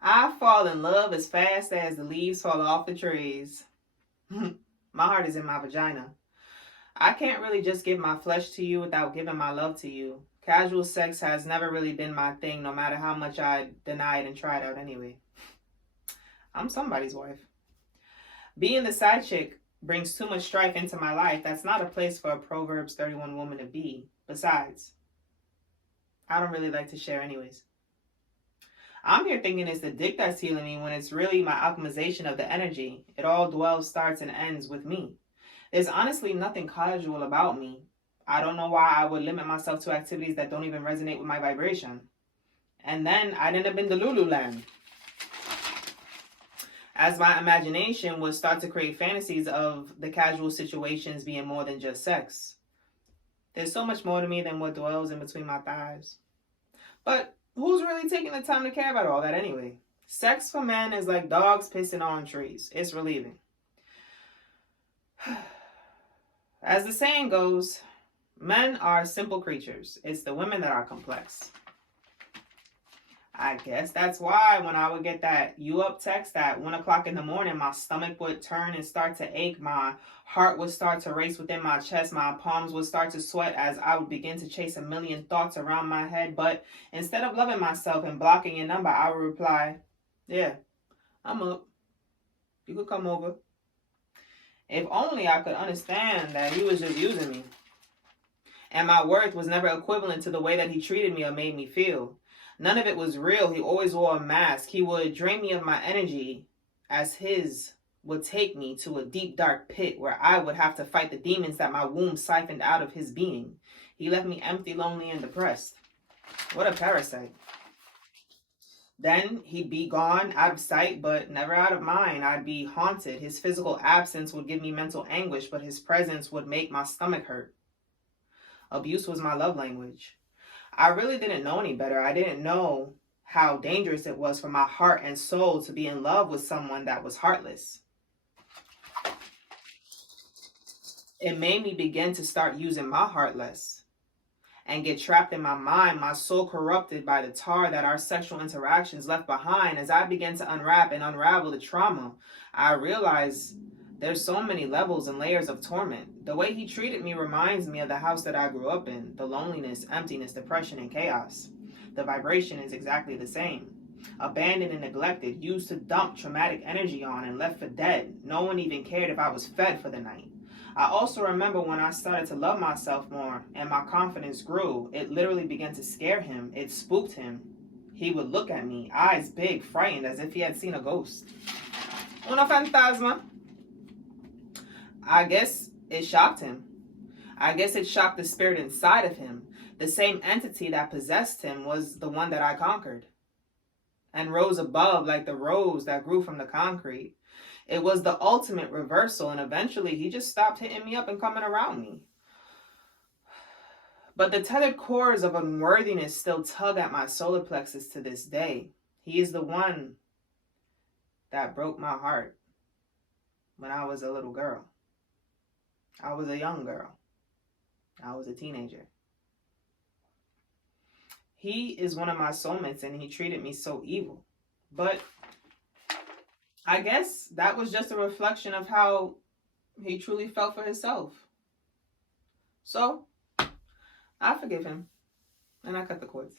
I fall in love as fast as the leaves fall off the trees. My heart is in my vagina. I can't really just give my flesh to you without giving my love to you. Casual sex has never really been my thing, no matter how much I denied and tried out anyway. I'm somebody's wife. Being the side chick brings too much strife into my life. That's not a place for a Proverbs 31 woman to be. Besides, I don't really like to share anyways. I'm here thinking it's the dick that's healing me when it's really my alchemization of the energy. It all dwells, starts, and ends with me. There's honestly nothing casual about me. I don't know why I would limit myself to activities that don't even resonate with my vibration. And then I'd end up in the Lululand, as my imagination would start to create fantasies of the casual situations being more than just sex. There's so much more to me than what dwells in between my thighs. But who's really taking the time to care about all that anyway? Sex for men is like dogs pissing on trees. It's relieving. As the saying goes, men are simple creatures. It's the women that are complex. I guess that's why when I would get that "you up" text at 1 o'clock in the morning, my stomach would turn and start to ache. My heart would start to race within my chest. My palms would start to sweat as I would begin to chase a million thoughts around my head. But instead of loving myself and blocking your number, I would reply, "Yeah, I'm up. You could come over." If only I could understand that he was just using me. And my worth was never equivalent to the way that he treated me or made me feel. None of it was real. He always wore a mask. He would drain me of my energy as his would take me to a deep, dark pit where I would have to fight the demons that my womb siphoned out of his being. He left me empty, lonely, and depressed. What a parasite. Then he'd be gone, out of sight, but never out of mind. I'd be haunted. His physical absence would give me mental anguish, but his presence would make my stomach hurt. Abuse was my love language. I really didn't know any better. I didn't know how dangerous it was for my heart and soul to be in love with someone that was heartless. It made me begin to start using my heart less and get trapped in my mind, my soul corrupted by the tar that our sexual interactions left behind. As I began to unwrap and unravel the trauma, I realized there's so many levels and layers of torment. The way he treated me reminds me of the house that I grew up in. The loneliness, emptiness, depression, and chaos. The vibration is exactly the same. Abandoned and neglected, used to dump traumatic energy on and left for dead. No one even cared if I was fed for the night. I also remember when I started to love myself more and my confidence grew, it literally began to scare him. It spooked him. He would look at me, eyes big, frightened, as if he had seen a ghost. Una fantasma. I guess it shocked him. I guess it shocked the spirit inside of him. The same entity that possessed him was the one that I conquered and rose above like the rose that grew from the concrete. It was the ultimate reversal, and eventually he just stopped hitting me up and coming around me. But the tethered cords of unworthiness still tug at my solar plexus to this day. He is the one that broke my heart when I was a little girl. I was a young girl. I was a teenager. He is one of my soulmates and he treated me so evil. But I guess that was just a reflection of how he truly felt for himself. So I forgive him and I cut the cords.